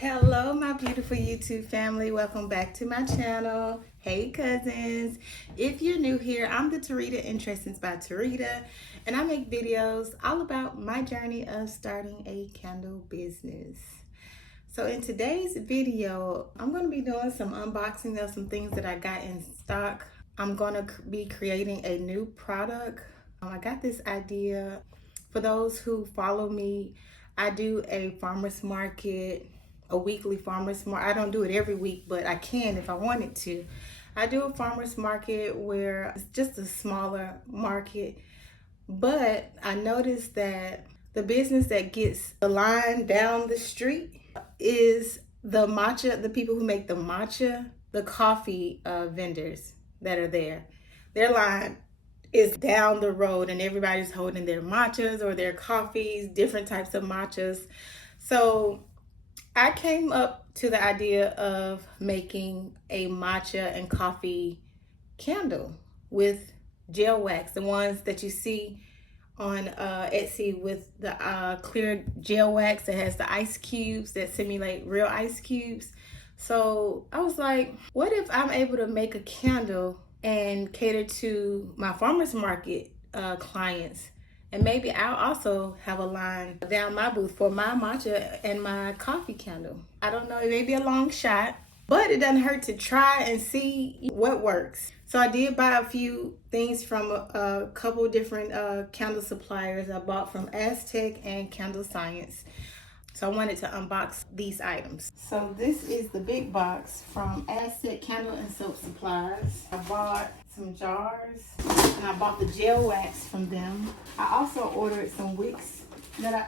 Hello, my beautiful YouTube family. Welcome back to my channel. Hey, cousins. If you're new here, I'm the Tarita Interests by Tarita, and I make videos all about my journey of starting a candle business. So in today's video, I'm going to be doing some unboxing of some things that I got in stock. I'm going to be creating a new product. I got this idea. For those who follow me, I do a farmer's market, a weekly farmer's market. I don't do it every week, but I can if I wanted to. I do a farmer's market where it's just a smaller market, but I noticed that the business that gets the line down the street is the matcha, the people who make the matcha, the coffee vendors that are there. Their line is down the road and everybody's holding their matchas or their coffees, different types of matchas. So I came up to the idea of making a matcha and coffee candle with gel wax, the ones that you see on Etsy with the clear gel wax that has the ice cubes that simulate real ice cubes. So I was like, what if I'm able to make a candle and cater to my farmers market clients? And maybe I'll also have a line down my booth for my matcha and my coffee candle. I don't know, it may be a long shot, but it doesn't hurt to try and see what works. So I did buy a few things from a couple different candle suppliers. I bought from Aztec and Candle Science. So I wanted to unbox these items. So this is the big box from Aztec Candle and Soap Supplies. I bought some jars and I bought the gel wax from them. I also ordered some wicks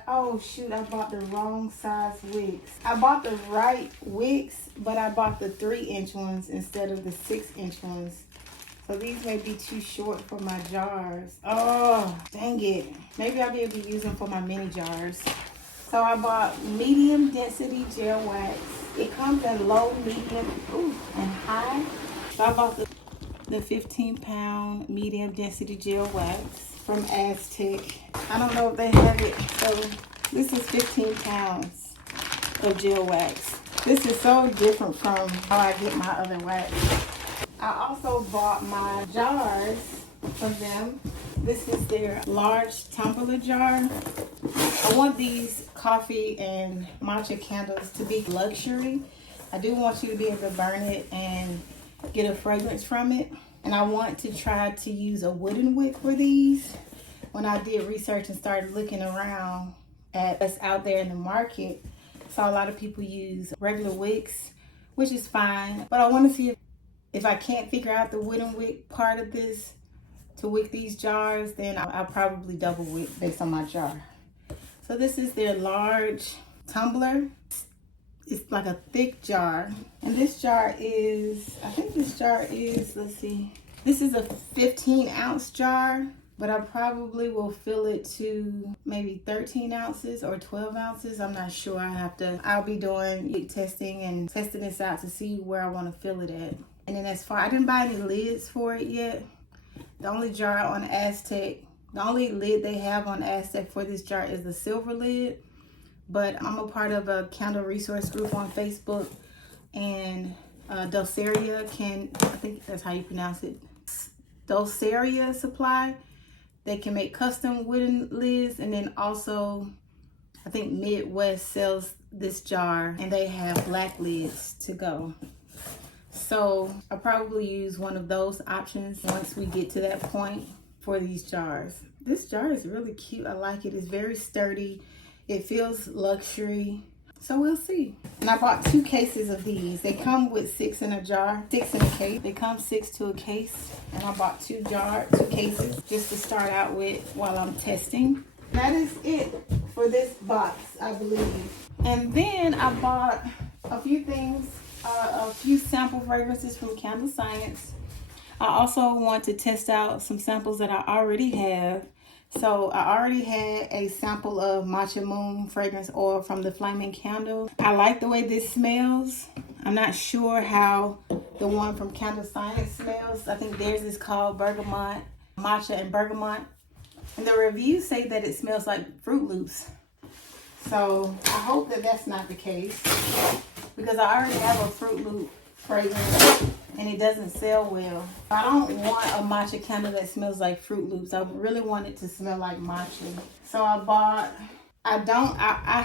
oh shoot, I bought the wrong size wicks. I bought the right wicks, but I bought the 3-inch ones instead of the 6-inch ones. So these may be too short for my jars. Oh, dang it. Maybe I'll be able to use them for my mini jars. So I bought medium density gel wax. It comes in low, medium, and high. So I bought the 15-pound medium density gel wax from Aztec. I don't know if they have it. So this is 15 pounds of gel wax. This is so different from how I get my other wax. I also bought my jars from them. This is their large tumbler jar. I want these coffee and matcha candles to be luxury. I do want you to be able to burn it and get a fragrance from it. And I want to try to use a wooden wick for these. When I did research and started looking around at what's out there in the market, I saw a lot of people use regular wicks, which is fine. But I want to see if I can't figure out the wooden wick part of this to wick these jars, then I'll probably double wick based on my jar. So this is their large tumbler. It's like a thick jar. And this jar is, I think this jar is, let's see. This is a 15-ounce jar, but I probably will fill it to maybe 13 ounces or 12 ounces. I'm not sure. I'll be doing testing and testing this out to see where I want to fill it at. And then as far, I didn't buy any lids for it yet. The only jar on Aztec, the only lid they have on Aztec for this jar is the silver lid. But I'm a part of a candle resource group on Facebook, and Doceria I think that's how you pronounce it, Doceria Supply. They can make custom wooden lids, and then also I think Midwest sells this jar and they have black lids to go. So I'll probably use one of those options once we get to that point for these jars. This jar is really cute. I like it. It's very sturdy. It feels luxury. So we'll see. And I bought 2 cases of these. They come with 6 in a jar, 6 in a case. They come 6 to a case. And I bought 2 cases just to start out with while I'm testing. That is it for this box, I believe. And then I bought a few things, a few sample fragrances from Candle Science. I also want to test out some samples that I already have. So I already had a sample of Matcha Moon fragrance oil from the Flaming Candle. I like the way this smells. I'm not sure how the one from Candle Science smells. I think theirs is called Bergamot, Matcha and Bergamot. And the reviews say that it smells like Fruit Loops. So I hope that that's not the case, because I already have a Fruit Loop fragrance and it doesn't sell well. I don't want a matcha candle that smells like Fruit Loops. I really want it to smell like matcha. So I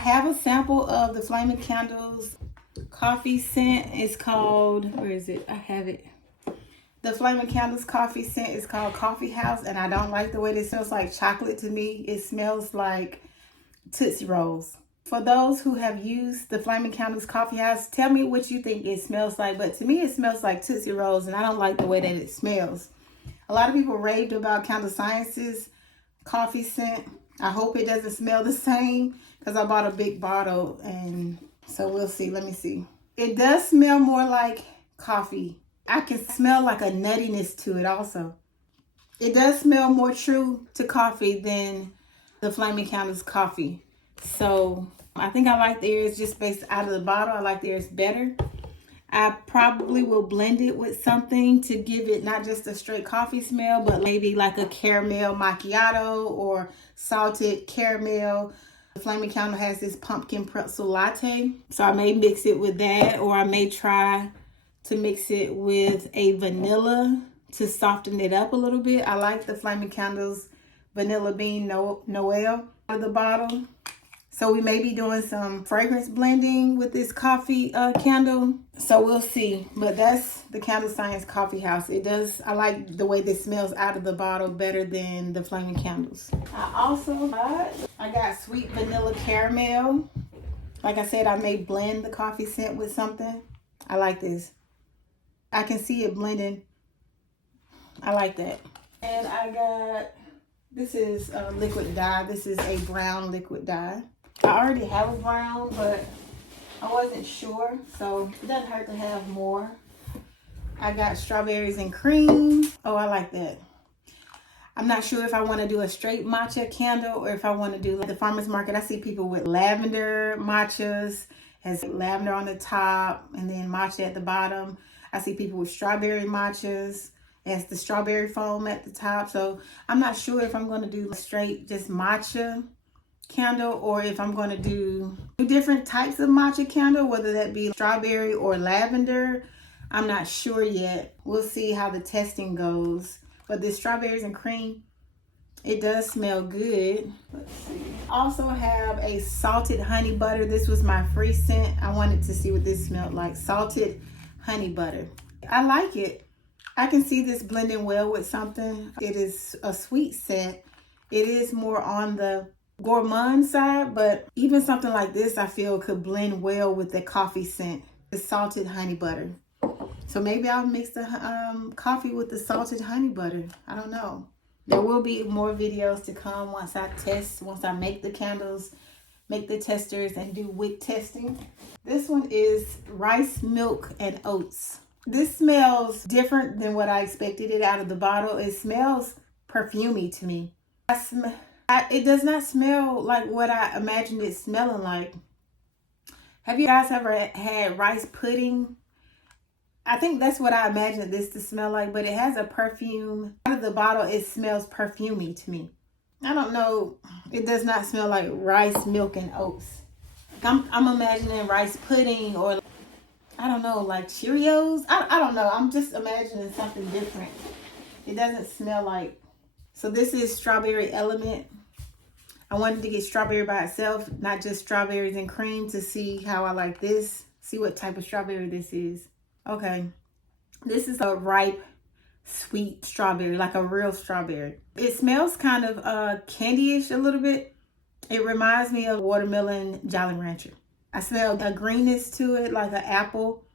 have a sample of the Flaming Candles coffee scent. It's called, where is it? I have it. The Flaming Candles coffee scent is called Coffee House, and I don't like the way this smells like chocolate to me. It smells like Tootsie Rolls. For those who have used the Flaming Candles Coffee House, tell me what you think it smells like. But to me, it smells like Tootsie Rolls, and I don't like the way that it smells. A lot of people raved about Candle Science's coffee scent. I hope it doesn't smell the same, because I bought a big bottle, and so we'll see. Let me see. It does smell more like coffee. I can smell like a nuttiness to it also. It does smell more true to coffee than the Flaming Candles coffee. So I think I like theirs just based out of the bottle. I like theirs better. I probably will blend it with something to give it not just a straight coffee smell, but maybe like a caramel macchiato or salted caramel. The Flaming Candle has this pumpkin pretzel latte. So I may mix it with that, or I may try to mix it with a vanilla to soften it up a little bit. I like the Flaming Candles Vanilla Bean Noel out of the bottle. So we may be doing some fragrance blending with this coffee candle. So we'll see. But that's the Candle Science Coffee House. I like the way this smells out of the bottle better than the Flaming Candles. I got Sweet Vanilla Caramel. Like I said, I may blend the coffee scent with something. I like this. I can see it blending. I like that. And I got, this is a liquid dye. This is a brown liquid dye. I already have a brown, but I wasn't sure, so it doesn't hurt to have more. I got Strawberries and Cream. Oh, I like that. I'm not sure if I want to do a straight matcha candle or if I want to do like the farmer's market. I see people with lavender matchas, has lavender on the top and then matcha at the bottom. I see people with strawberry matchas, has the strawberry foam at the top. So I'm not sure if I'm going to do straight just matcha candle or if I'm going to do different types of matcha candle, whether that be strawberry or lavender. I'm not sure yet. We'll see how the testing goes. But this Strawberries and Cream, it does smell good. Let's see. Also have a Salted Honey Butter. This was my free scent. I wanted to see what this smelled like. Salted Honey Butter. I like it. I can see this blending well with something. It is a sweet scent. It is more on the gourmand side, but even something like this I feel could blend well with the coffee scent. The Salted Honey Butter. So maybe I'll mix the coffee with the salted honey butter. I don't know. There will be more videos to come once I make the candles, make the testers, and do wick testing. This one is Rice, Milk, and Oats. This smells different than what I expected it out of the bottle. It smells perfumey to me. It does not smell like what I imagined it smelling like. Have you guys ever had rice pudding? I think that's what I imagined this to smell like, but it has a perfume. Out of the bottle, it smells perfumey to me. I don't know. It does not smell like rice, milk, and oats. I'm imagining rice pudding or, I don't know, like Cheerios. I don't know. I'm just imagining something different. It doesn't smell like. So this is Strawberry Element. I wanted to get strawberry by itself, not just Strawberries and Cream, to see how I like this. See what type of strawberry this is. Okay, this is a ripe, sweet strawberry, like a real strawberry. It smells kind of candy-ish a little bit. It reminds me of watermelon Jolly Rancher. I smell a greenness to it, like an apple.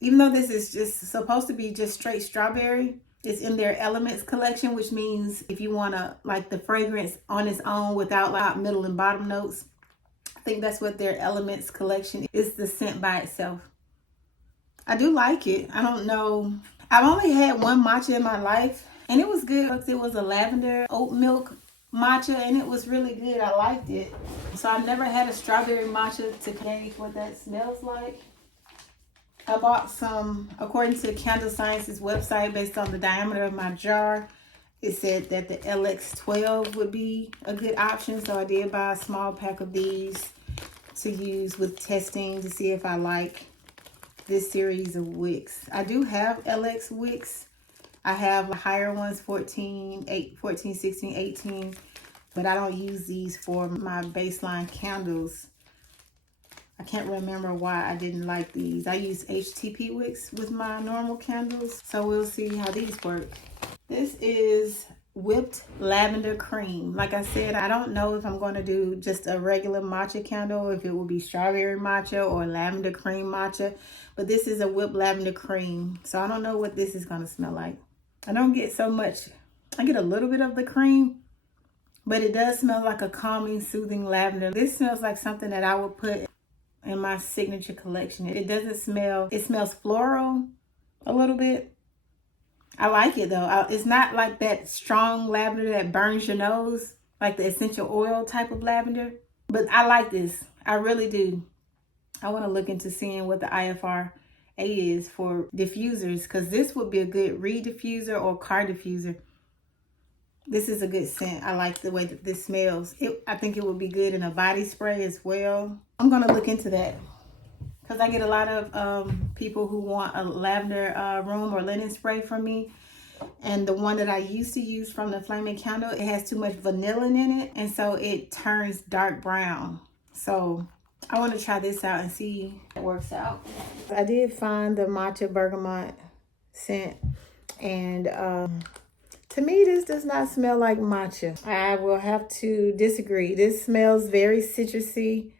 Even though this is just supposed to be just straight strawberry, it's in their Elements collection, which means if you want to like the fragrance on its own without like middle and bottom notes, I think that's what their Elements collection is, the scent by itself. I do like it. I don't know. I've only had one matcha in my life and it was good. It was a lavender oat milk matcha and it was really good. I liked it. So I've never had a strawberry matcha to gauge what that smells like. I bought some, according to Candle Science's website, based on the diameter of my jar. it said that the LX12 would be a good option. So I did buy a small pack of these to use with testing to see if I like this series of wicks. I do have LX wicks. I have higher ones, 14, 16, 18, but I don't use these for my baseline candles. I can't remember why I didn't like these. I use HTP wicks with my normal candles, so we'll see how these work. This is whipped lavender cream. Like I said, I don't know if I'm going to do just a regular matcha candle, if it will be strawberry matcha or lavender cream matcha, but this is a whipped lavender cream, so I don't know what this is going to smell like. I don't get so much. I get a little bit of the cream, but it does smell like a calming, soothing lavender. This smells like something that I would put in my signature collection. It doesn't smell, it smells floral a little bit. I like it though. It's not like that strong lavender that burns your nose, like the essential oil type of lavender. But I like this. I really do. I want to look into seeing what the IFRA is for diffusers, because this would be a good reed diffuser or car diffuser. This is a good scent. I like the way that this smells. I think it would be good in a body spray as well. I'm going to look into that, because I get a lot of people who want a lavender room or linen spray from me. And the one that I used to use from the Flaming Candle, it has too much vanillin in it. And so it turns dark brown. So I want to try this out and see if it works out. I did find the matcha bergamot scent. And to me, this does not smell like matcha. I will have to disagree. This smells very citrusy.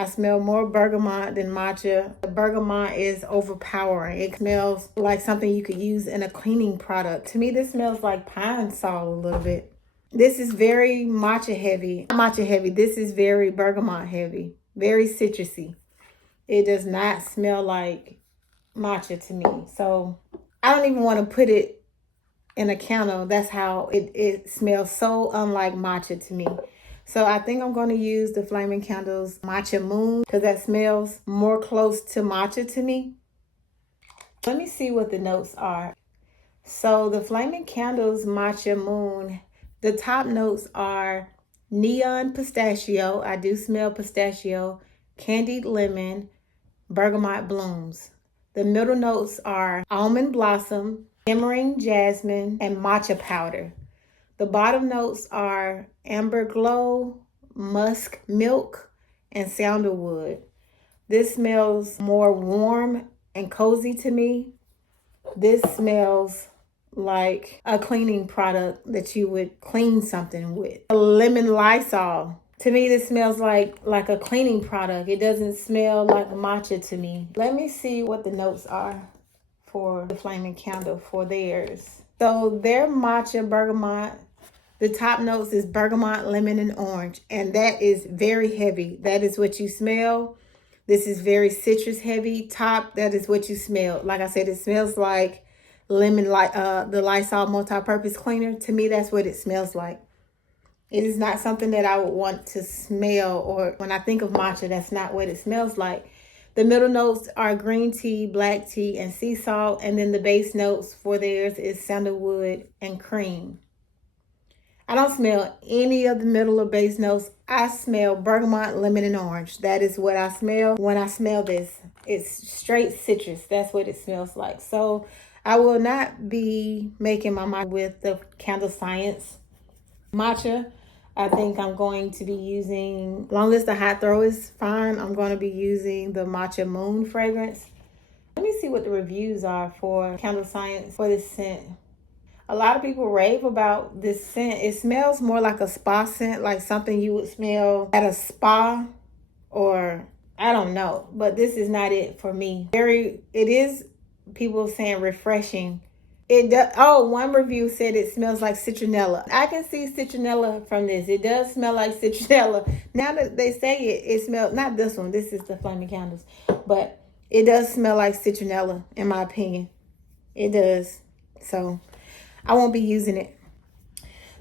I smell more bergamot than matcha. The bergamot is overpowering. It smells like something you could use in a cleaning product. To me, this smells like pine sol a little bit. This is very matcha heavy. Not matcha heavy. This is very bergamot heavy. Very citrusy. It does not smell like matcha to me. So I don't even want to put it in a candle. That's how it smells so unlike matcha to me. So I think I'm going to use the Flaming Candles Matcha Moon, because that smells more close to matcha to me. Let me see what the notes are. So the Flaming Candles Matcha Moon, the top notes are neon pistachio. I do smell pistachio, candied lemon, bergamot blooms. The middle notes are almond blossom, shimmering jasmine, and matcha powder. The bottom notes are amber glow, musk milk, and sandalwood. This smells more warm and cozy to me. This smells like a cleaning product that you would clean something with. A lemon Lysol. To me, this smells like a cleaning product. It doesn't smell like matcha to me. Let me see what the notes are for the Flaming Candle for theirs. So their matcha bergamot, the top notes is bergamot, lemon, and orange. And that is very heavy. That is what you smell. This is very citrus heavy. Top, that is what you smell. Like I said, it smells like lemon, the Lysol multi-purpose cleaner. To me, that's what it smells like. It is not something that I would want to smell, or when I think of matcha, that's not what it smells like. The middle notes are green tea, black tea, and sea salt. And then the base notes for theirs is sandalwood and cream. I don't smell any of the middle or base notes. I smell bergamot, lemon, and orange. That is what I smell when I smell this. It's straight citrus. That's what it smells like. So I will not be making my matcha with the Candle Science matcha. I think I'm going to be using, as long as the hot throw is fine, I'm going to be using the Matcha Moon fragrance. Let me see what the reviews are for Candle Science for this scent. A lot of people rave about this scent. It smells more like a spa scent, like something you would smell at a spa, or I don't know, but this is not it for me. It is, people saying refreshing. It does. Oh, one review said it smells like citronella. I can see citronella from this. It does smell like citronella. Now that they say it smells, not this one, this is the Flaming Candles, but it does smell like citronella in my opinion. It does. So I won't be using it.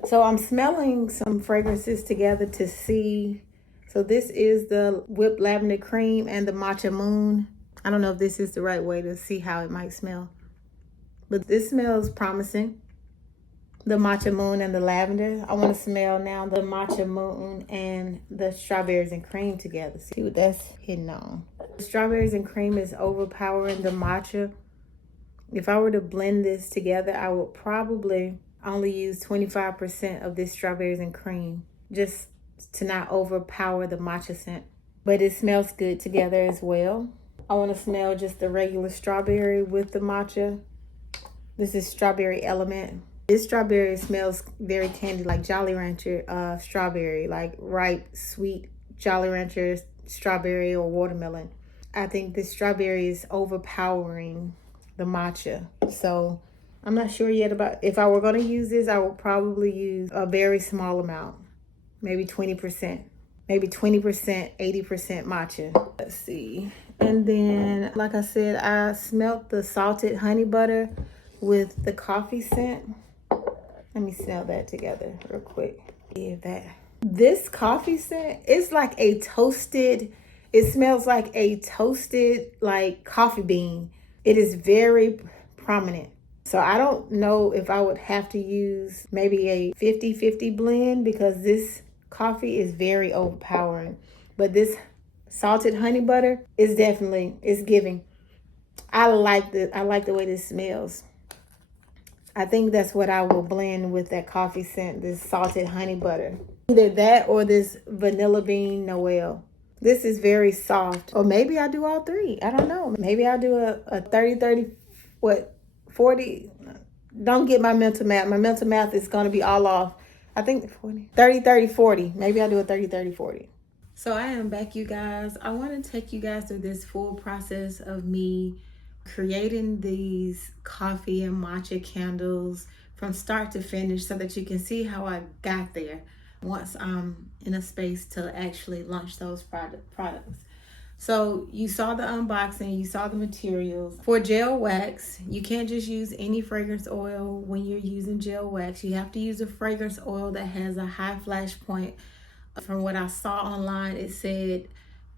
So I'm smelling some fragrances together to see. So this is the whipped lavender cream and the matcha moon. I don't know if this is the right way to see how it might smell, but this smells promising. the matcha moon and the lavender. I want to smell now the matcha moon and the strawberries and cream together. See what that's hitting on. The strawberries and cream is overpowering the matcha. If I were to blend this together, I would probably only use 25% of this strawberries and cream, just to not overpower the matcha scent. But it smells good together as well. I want to smell just the regular strawberry with the matcha. This is Strawberry Element. This strawberry smells very candy, like Jolly Rancher strawberry, like ripe, sweet Jolly Rancher strawberry or watermelon. I think this strawberry is overpowering the matcha. So I'm not sure yet about, if I were going to use this, I would probably use a very small amount, maybe 20%, maybe 20%, 80% matcha. Let's see. And then, like I said, I smelt the salted honey butter with the coffee scent. Let me smell that together real quick. Yeah, that. This coffee scent, it's like a toasted, it smells like a toasted like coffee bean. It is very prominent. So I don't know if I would have to use maybe a 50-50 blend, because this coffee is very overpowering. But this salted honey butter is definitely, it's giving. I like the way this smells. I think that's what I will blend with that coffee scent, this salted honey butter. Either that or this vanilla bean Noel. This is very soft. Or maybe I do all three. I don't know. Maybe I'll do a 30, 40. Don't get my mental math. My mental math is going to be all off. I think 40. 30, 40. Maybe I'll do a 30, 40. So I am back, you guys. I want to take you guys through this full process of me creating these coffee and matcha candles from start to finish, so that you can see how I got there once I'm in a space to actually launch those products. So you saw the unboxing, you saw the materials. For gel wax, you can't just use any fragrance oil when you're using gel wax. You have to use a fragrance oil that has a high flash point. From what I saw online, it said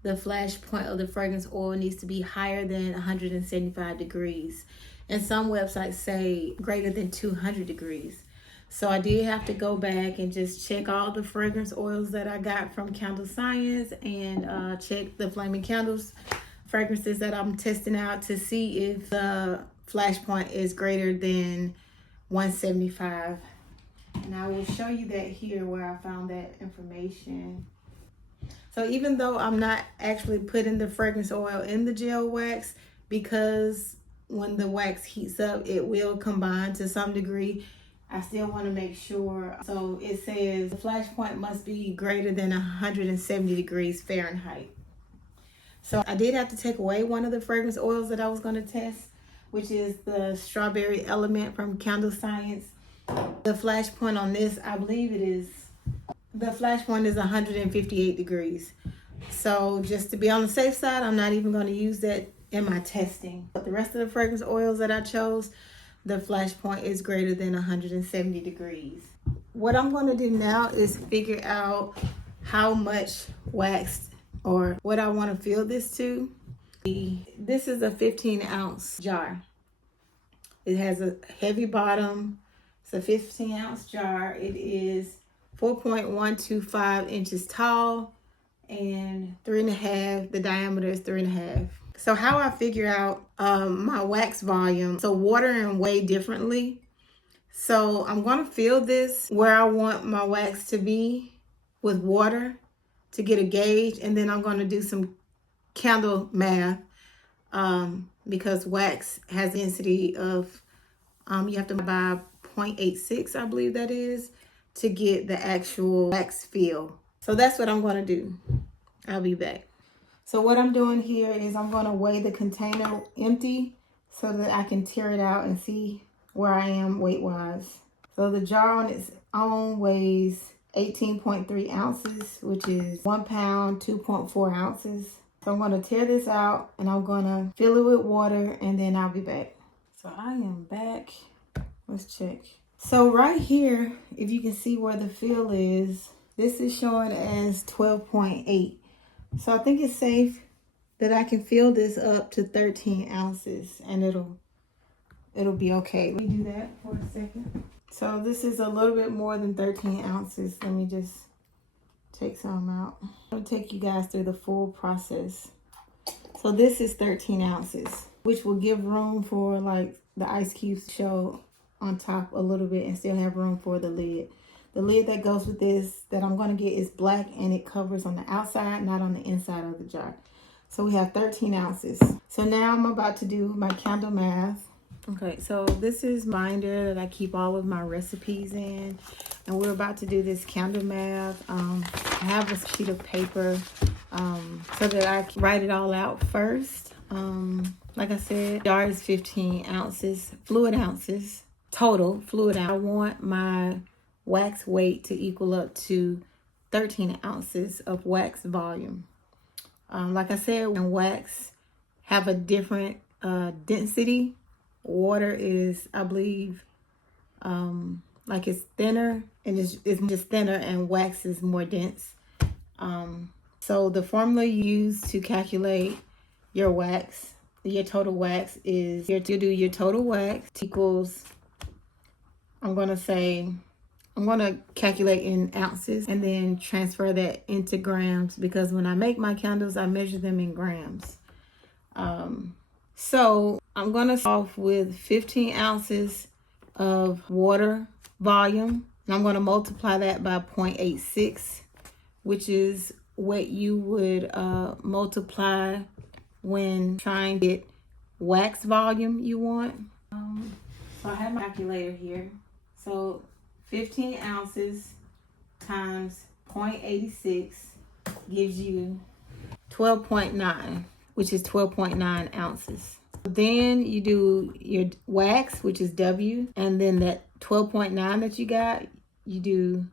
the flash point of the fragrance oil needs to be higher than 175 degrees. And some websites say greater than 200 degrees. So I did have to go back and just check all the fragrance oils that I got from Candle Science, and check the Flaming Candles fragrances that I'm testing out to see if the flash point is greater than 175. And I will show you that here where I found that information. So even though I'm not actually putting the fragrance oil in the gel wax, because when the wax heats up, it will combine to some degree, I still want to make sure. So it says the flash point must be greater than 170 degrees Fahrenheit. So I did have to take away one of the fragrance oils that I was going to test, which is the Strawberry Element from Candle Science. The flash point on this, I believe it is, the flash point is 158 degrees. So just to be on the safe side, I'm not even going to use that in my testing. But the rest of the fragrance oils that I chose, the flash point is greater than 170 degrees. What I'm going to do now is figure out how much wax or what I want to fill this to. This is a 15-ounce jar. It has a heavy bottom. It's a 15-ounce jar. It is 4.125 inches tall and 3.5. The diameter is 3.5. So how I figure out my wax volume. So water and weigh differently. So I'm going to fill this where I want my wax to be with water to get a gauge. And then I'm going to do some candle math because wax has density of, you have to buy 0.86, I believe that is, to get the actual wax feel. So that's what I'm going to do. I'll be back. So what I'm doing here is I'm going to weigh the container empty so that I can tear it out and see where I am weight-wise. So the jar on its own weighs 18.3 ounces, which is 1 pound, 2.4 ounces. So I'm going to tear this out and I'm going to fill it with water and then I'll be back. So I am back. Let's check. So right here, if you can see where the fill is, this is showing as 12.8. So I think it's safe that I can fill this up to 13 ounces and it'll be okay. Let me do that for a second. So this is a little bit more than 13 ounces. Let me just take some out. I'm gonna take you guys through the full process. So this is 13 ounces, which will give room for like the ice cubes to show on top a little bit and still have room for the lid. The lid that goes with this that I'm gonna get is black and it covers on the outside, not on the inside of the jar. So we have 13 ounces. So now I'm about to do my candle math. Okay, so this is binder that I keep all of my recipes in. And we're about to do this candle math. I have a sheet of paper so that I can write it all out first. Like I said, jar is 15 ounces, fluid ounces, total fluid ounces. I want my wax weight to equal up to 13 ounces of wax volume. Like I said, when wax have a different density, water is, I believe, like it's thinner and it's just thinner, and wax is more dense. So the formula you use to calculate your wax, your total wax, is you do your total wax equals, I'm going to calculate in ounces and then transfer that into grams, because when I make my candles, I measure them in grams. So I'm going to start off with 15 ounces of water volume, and I'm going to multiply that by 0.86, which is what you would multiply when trying to get wax volume you want. So I have my calculator here. So 15 ounces times 0.86 gives you 12.9, which is 12.9 ounces. Then you do your wax, which is W, and then that 12.9 that you got, you do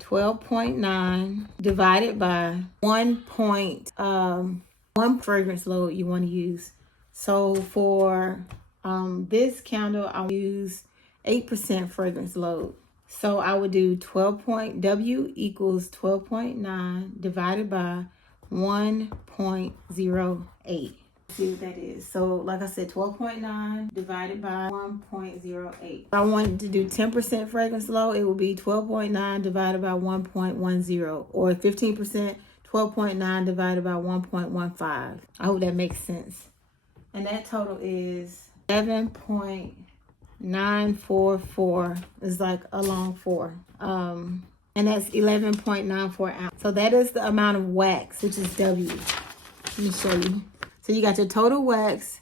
12.9 divided by 1 fragrance load you want to use. So for this candle, I'll use 8% fragrance load. So I would do W equals 12.9 divided by 1.08. See what that is. So like I said, 12.9 divided by 1.08. If I wanted to do 10% fragrance load, it would be 12.9 divided by 1.10, or 15%, 12.9 divided by 1.15. I hope that makes sense. And that total is 11.944. It's like a long 4. And that's 11.94 ounces. So that is the amount of wax, which is W. Let me show you. So you got your total wax.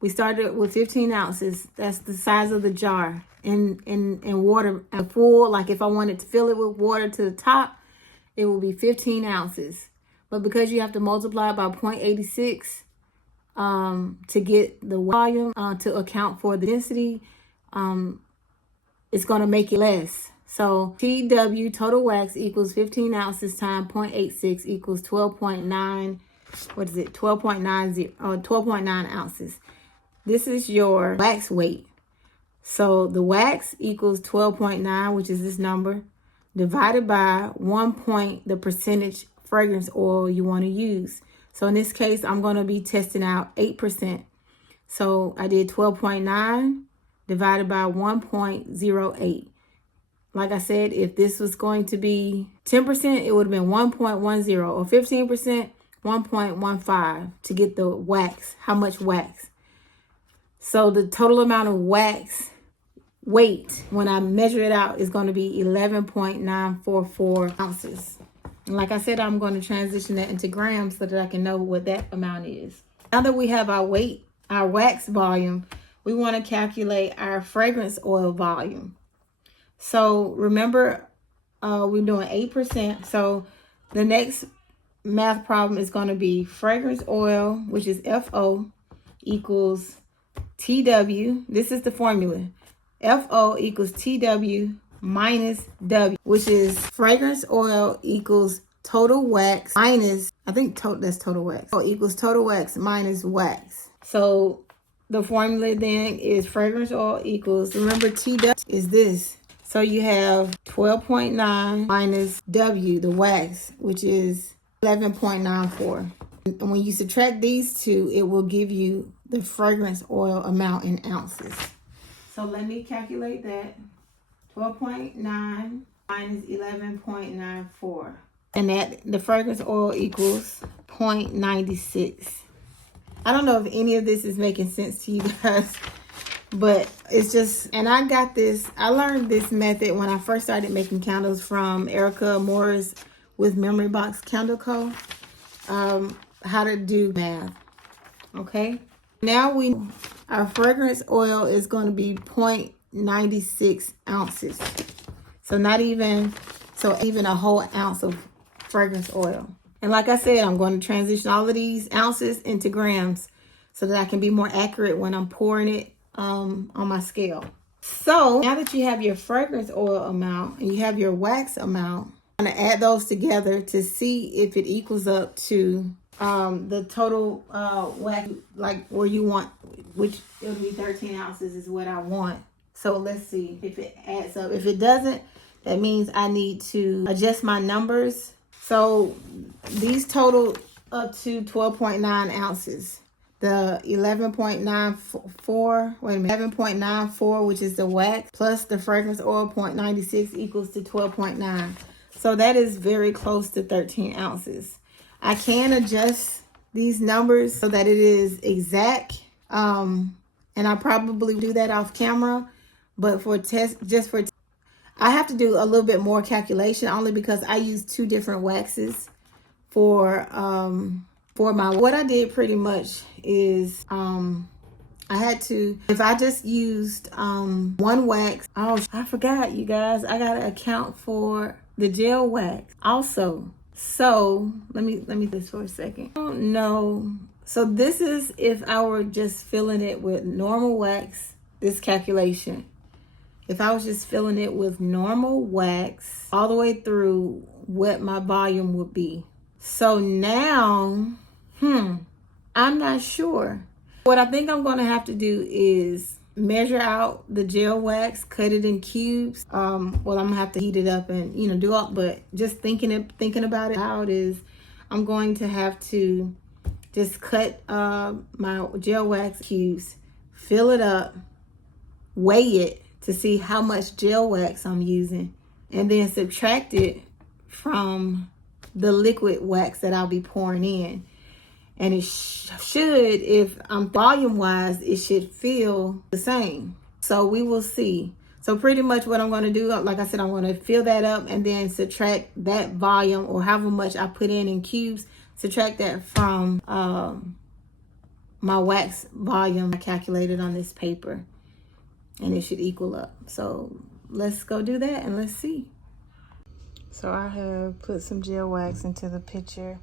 We started with 15 ounces. That's the size of the jar. In water, a full, like if I wanted to fill it with water to the top, it will be 15 ounces. But because you have to multiply by 0.86 to get the volume to account for the density, it's going to make it less. So TW, total wax, equals 15 ounces times 0.86 equals 12.9. What is it? 12.9 ounces. This is your wax weight. So the wax equals 12.9, which is this number, divided by 1 the percentage fragrance oil you want to use. So in this case, I'm going to be testing out 8%. So I did 12.9 divided by 1.08. Like I said, if this was going to be 10%, it would have been 1.10, or 15%, 1.15 to get the wax. How much wax? So the total amount of wax weight, when I measure it out, is going to be 11.944 ounces. And like I said, I'm going to transition that into grams so that I can know what that amount is. Now that we have our weight, our wax volume, we want to calculate our fragrance oil volume. So remember, we're doing 8%. So the next math problem is going to be fragrance oil, which is FO, equals TW. This is the formula. FO equals TW minus W, which is fragrance oil equals total wax minus, I think that's total wax. So equals total wax minus wax. So the formula then is fragrance oil equals, remember TW is this. So you have 12.9 minus W, the wax, which is 11.94. And when you subtract these two, it will give you the fragrance oil amount in ounces. So let me calculate that. 12.9 minus 11.94. And that the fragrance oil equals 0.96. I don't know if any of this is making sense to you guys, but it's just, and I learned this method when I first started making candles from Erica Morris with Memory Box Candle Co. How to do math. Okay. Now our fragrance oil is going to be 0.96 ounces. So even a whole ounce of fragrance oil. And like I said, I'm going to transition all of these ounces into grams so that I can be more accurate when I'm pouring it on my scale. So now that you have your fragrance oil amount and you have your wax amount, I'm going to add those together to see if it equals up to the total wax, like where you want, which it'll be 13 ounces is what I want. So let's see if it adds up. If it doesn't, that means I need to adjust my numbers. So these total up to 12.9 ounces. The 11.94, which is the wax, plus the fragrance oil 0.96 equals to 12.9. So that is very close to 13 ounces. I can adjust these numbers so that it is exact. And I'll probably do that off camera. But I have to do a little bit more calculation only because I use two different waxes for what I did pretty much is I had to, if I just used one wax, oh, I forgot, you guys, I gotta account for the gel wax also. So let me do this for a second. I don't know. So this is if I were just filling it with normal wax, this calculation. If I was just filling it with normal wax all the way through, what my volume would be. So now, I'm not sure. What I think I'm going to have to do is measure out the gel wax, cut it in cubes. Well, I'm going to have to heat it up and, do all, but just thinking about it, how it is, I'm going to have to just cut my gel wax cubes, fill it up, weigh it, to see how much gel wax I'm using, and then subtract it from the liquid wax that I'll be pouring in. And it should, if I'm volume wise, it should feel the same. So we will see. So pretty much what I'm going to do, like I said, I'm going to fill that up and then subtract that volume or however much I put in cubes, subtract that from my wax volume I calculated on this paper. And it should equal up. So let's go do that and let's see. So I have put some gel wax into the pitcher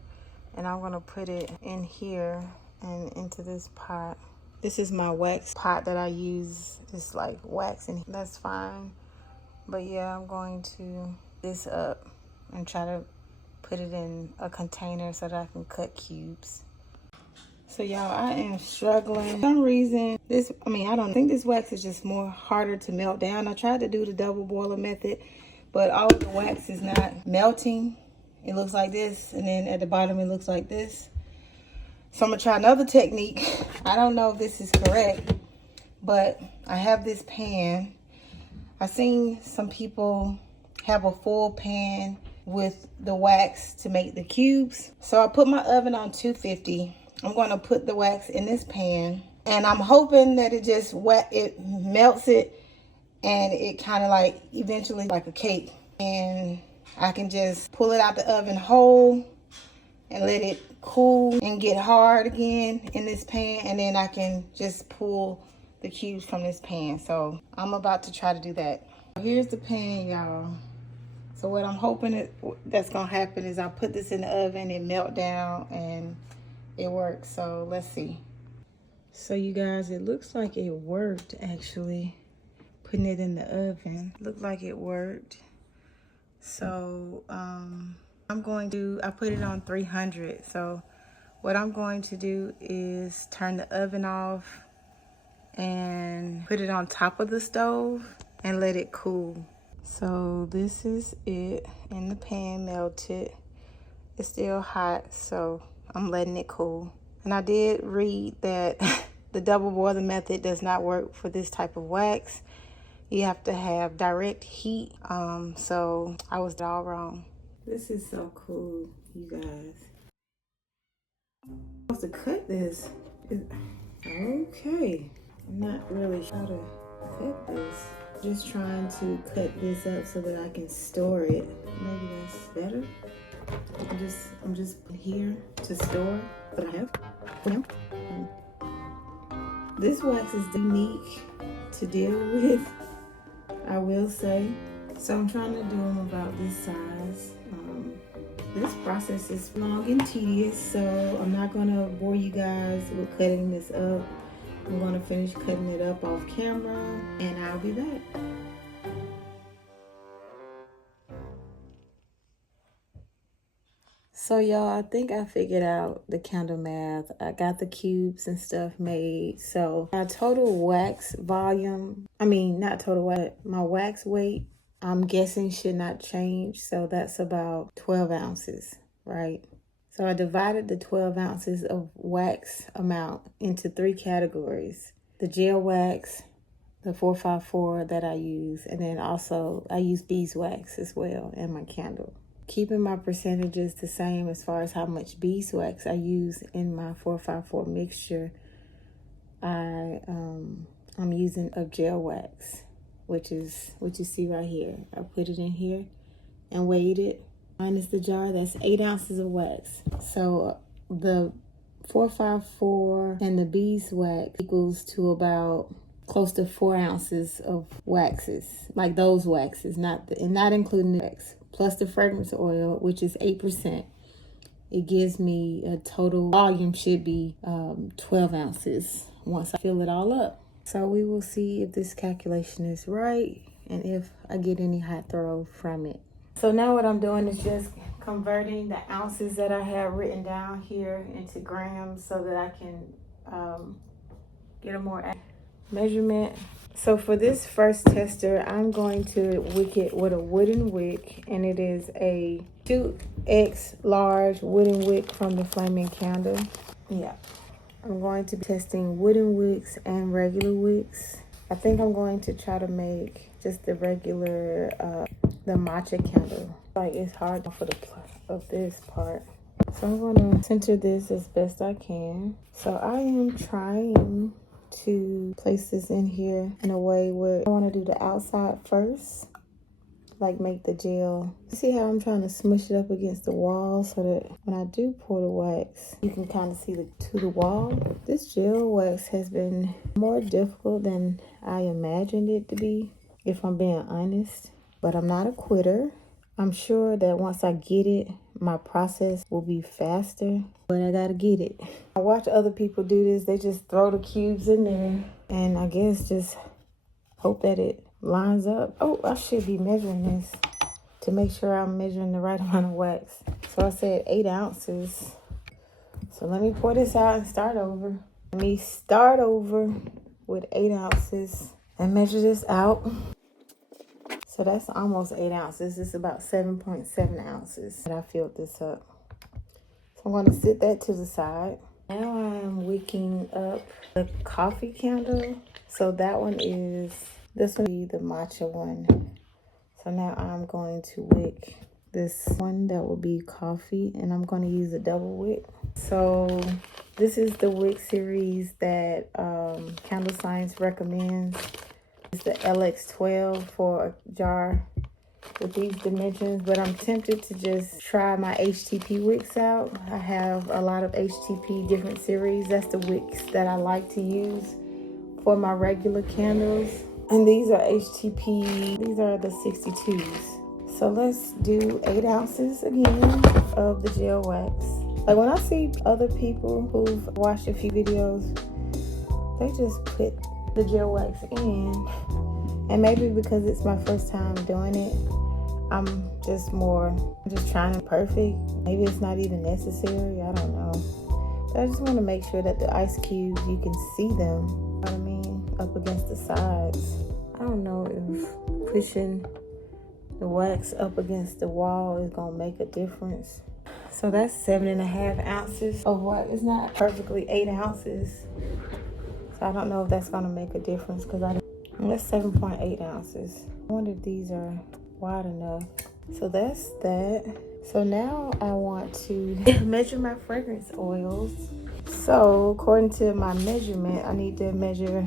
and I'm gonna put it in here and into this pot. This is my wax pot that I use. It's like wax and that's fine. But yeah, I'm going to this up and try to put it in a container so that I can cut cubes. So y'all, I am struggling. For some reason, I don't think this wax is just more harder to melt down. I tried to do the double boiler method, but all of the wax is not melting. It looks like this, and then at the bottom it looks like this. So I'm gonna try another technique. I don't know if this is correct, but I have this pan. I've seen some people have a full pan with the wax to make the cubes. So I put my oven on 250. I'm going to put the wax in this pan, and I'm hoping that it just melts it, and it kind of like eventually like a cake, and I can just pull it out the oven whole and let it cool and get hard again in this pan, and then I can just pull the cubes from this pan. So I'm about to try to do that. Here's the pan, y'all. So what I'm hoping that's gonna happen is I put this in the oven, it melt down, and it works. So let's see. So you guys, it looks like it worked actually. Putting it in the oven, looked like it worked. So I put it on 300. So what I'm going to do is turn the oven off and put it on top of the stove and let it cool. So this is it in the pan, melted. It's still hot, so I'm letting it cool. And I did read that the double boiler method does not work for this type of wax. you have to have direct heat. So I was all wrong. This is so cool, you guys. I'm supposed to cut this. Okay. I'm not really sure how to cut this. Just trying to cut this up so that I can store it. Maybe that's better. I'm just here to store what I have for now. This wax is unique to deal with, I will say. So I'm trying to do them about this size. This process is long and tedious, so I'm not gonna bore you guys with cutting this up. I'm gonna finish cutting it up off camera and I'll be back. So y'all, I think I figured out the candle math. I got the cubes and stuff made. So my total wax volume, not total wax, my wax weight, I'm guessing should not change. So that's about 12 ounces, right? So I divided the 12 ounces of wax amount into 3 categories. The gel wax, the 454 that I use, and then also I use beeswax as well in my candle. Keeping my percentages the same as far as how much beeswax I use in my 454 mixture, I'm using a gel wax, which is what you see right here. I put it in here and weighed it. Minus the jar, that's 8 ounces of wax. So the 454 and the beeswax equals to about close to 4 ounces of waxes, like those waxes, not including the wax, plus the fragrance oil, which is 8%. It gives me a total volume should be 12 ounces once I fill it all up. So we will see if this calculation is right and if I get any hot throw from it. So now what I'm doing is just converting the ounces that I have written down here into grams so that I can get a more accurate measurement. So for this first tester, I'm going to wick it with a wooden wick, and it is a 2X large wooden wick from the Flaming Candle. Yeah, I'm going to be testing wooden wicks and regular wicks. I think I'm going to try to make just the regular, the matcha candle. Like it's hard for the of this part. So I'm going to center this as best I can. So I am trying to place this in here in a way where I want to do the outside first, like make the gel. See how I'm trying to smush it up against the wall so that when I do pour the wax, you can kind of see to the wall. This gel wax has been more difficult than I imagined it to be, if I'm being honest, but I'm not a quitter. I'm sure that once I get it, my process will be faster, but I gotta get it. I watch other people do this. They just throw the cubes in there and I guess just hope that it lines up. Oh, I should be measuring this to make sure I'm measuring the right amount of wax. So I said 8 ounces. So let me pour this out and start over. Let me start over with 8 ounces and measure this out. So that's almost 8 ounces. It's about 7.7 ounces that I filled this up. So I'm going to sit that to the side. Now I'm wicking up the coffee candle. So that one is, this one will be the matcha one. So now I'm going to wick this one that will be coffee, and I'm going to use a double wick. So this is the wick series that Candle Science recommends. It's the LX12 for a jar with these dimensions, but I'm tempted to just try my HTP wicks out. I have a lot of HTP different series. That's the wicks that I like to use for my regular candles. And these are HTP, these are the 62s. So let's do 8 ounces again of the gel wax. Like when I see other people who've watched a few videos, they just put the gel wax in, and maybe because it's my first time doing it, I'm just trying to be perfect. Maybe it's not even necessary, I don't know, but I just want to make sure that the ice cubes, you can see them, you know what I mean, up against the sides. I don't know if pushing the wax up against the wall is gonna make a difference. So that's 7.5 ounces of wax. It's not perfectly 8 ounces. I don't know if that's gonna make a difference because That's 7.8 ounces. I wonder if these are wide enough. So that's that. So now I want to measure my fragrance oils. So according to my measurement, I need to measure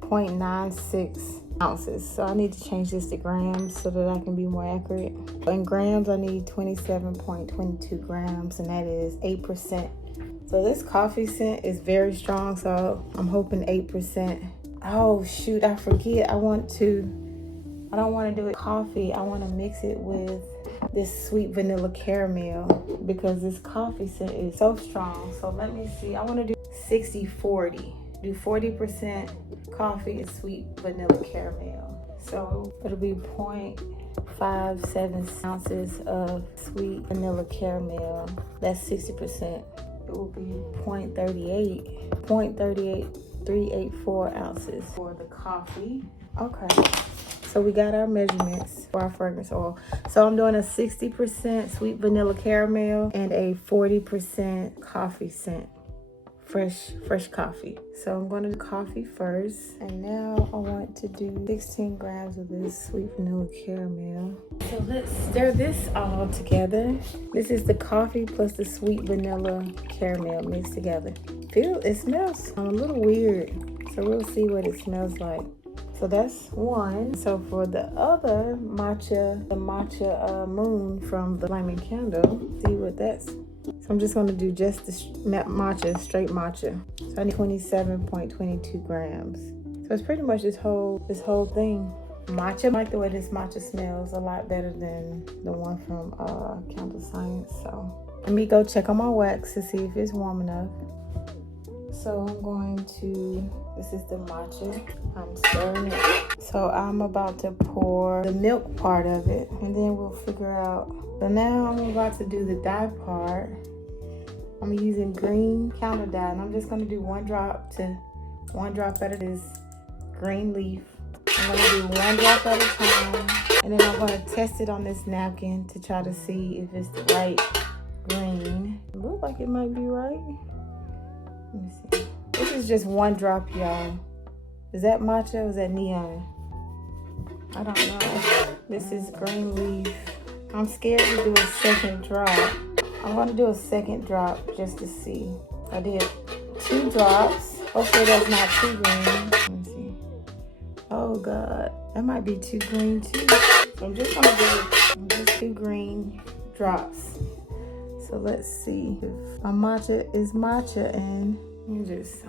0.96 ounces. So I need to change this to grams so that I can be more accurate. In grams, I need 27.22 grams, and that is 8%. So this coffee scent is very strong, so I'm hoping 8%. Oh shoot, I forget. I don't want to do it coffee. I want to mix it with this sweet vanilla caramel because this coffee scent is so strong. So let me see. I want to do 60-40. Do 40% coffee and sweet vanilla caramel. So it'll be 0.57 ounces of sweet vanilla caramel. That's 60%. It will be 384 ounces for the coffee. Okay. So we got our measurements for our fragrance oil. So I'm doing a 60% sweet vanilla caramel and a 40% coffee scent. Fresh coffee. So I'm going to do coffee first. And now I want to do 16 grams of this sweet vanilla caramel. So let's stir this all together. This is the coffee plus the sweet vanilla caramel mixed together. It smells a little weird. So we'll see what it smells like. So that's one. So for the other matcha, the matcha moon from the Flaming Candle, see what that's. So I'm just going to do just the matcha, straight matcha. So I need 27.22 grams. So it's pretty much this whole thing. Matcha. I like the way this matcha smells a lot better than the one from Candle Science. So let me go check on my wax to see if it's warm enough. So I'm going to, this is the matcha. I'm stirring it. So I'm about to pour the milk part of it, and then we'll figure out. So now I'm about to do the dye part. I'm using green counter dye, and I'm just gonna do one drop out of this green leaf. I'm gonna do one drop at a time, and then I'm gonna test it on this napkin to try to see if it's the right green. It looks like it might be right. Let me see. This is just one drop, y'all. Is that matcha or is that neon? I don't know. This is green leaf. I'm scared to do a second drop. I'm going to do a second drop just to see. I did 2 drops. Hopefully that's not too green. Let me see. Oh God, that might be too green too. So I'm just going to do just 2 green drops. So let's see if my matcha is matcha, and I'm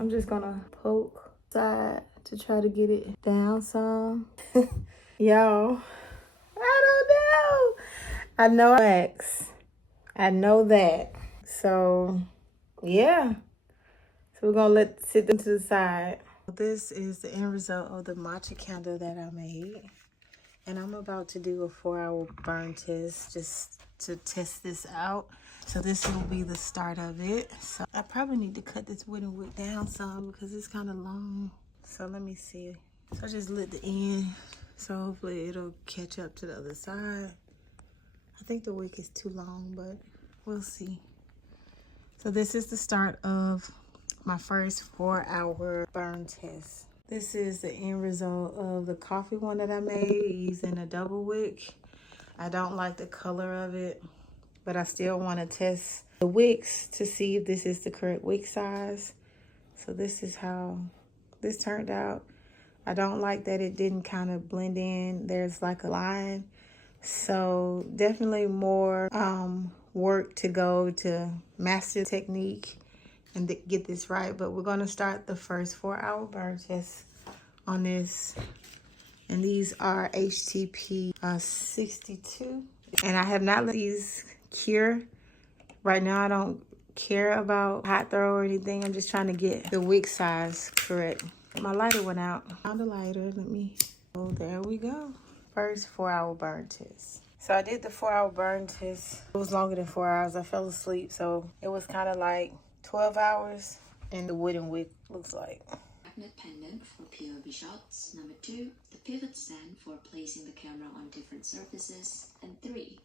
just gonna poke side to try to get it down some. Y'all, I don't know. I know wax. I know that. So yeah. So we're gonna sit them to the side. This is the end result of the matcha candle that I made. And I'm about to do a 4-hour burn test just to test this out. So this will be the start of it. So I probably need to cut this wooden wick down some because it's kind of long. So let me see. So I just lit the end. So hopefully it'll catch up to the other side. I think the wick is too long, but we'll see. So this is the start of my first 4-hour burn test. This is the end result of the coffee one that I made using a double wick. I don't like the color of it, but I still want to test the wicks to see if this is the correct wick size. So this is how this turned out. I don't like that it didn't kind of blend in. There's like a line. So definitely more work to go to master the technique and get this right. But we're going to start the first 4-hour burn test on this. And these are HTP 62. And I have not let these cure. Right now I don't care about hot throw or anything. I'm just trying to get the wick size correct. My lighter went out. Found the lighter. Oh, there we go. First 4-hour burn test. So I did the 4-hour burn test. It was longer than 4 hours. I fell asleep, so it was kind of like 12 hours. And the wooden wick looks like. Magnet pendant for POV shots. Number 2, the pivot stand for placing the camera on different surfaces. And 3,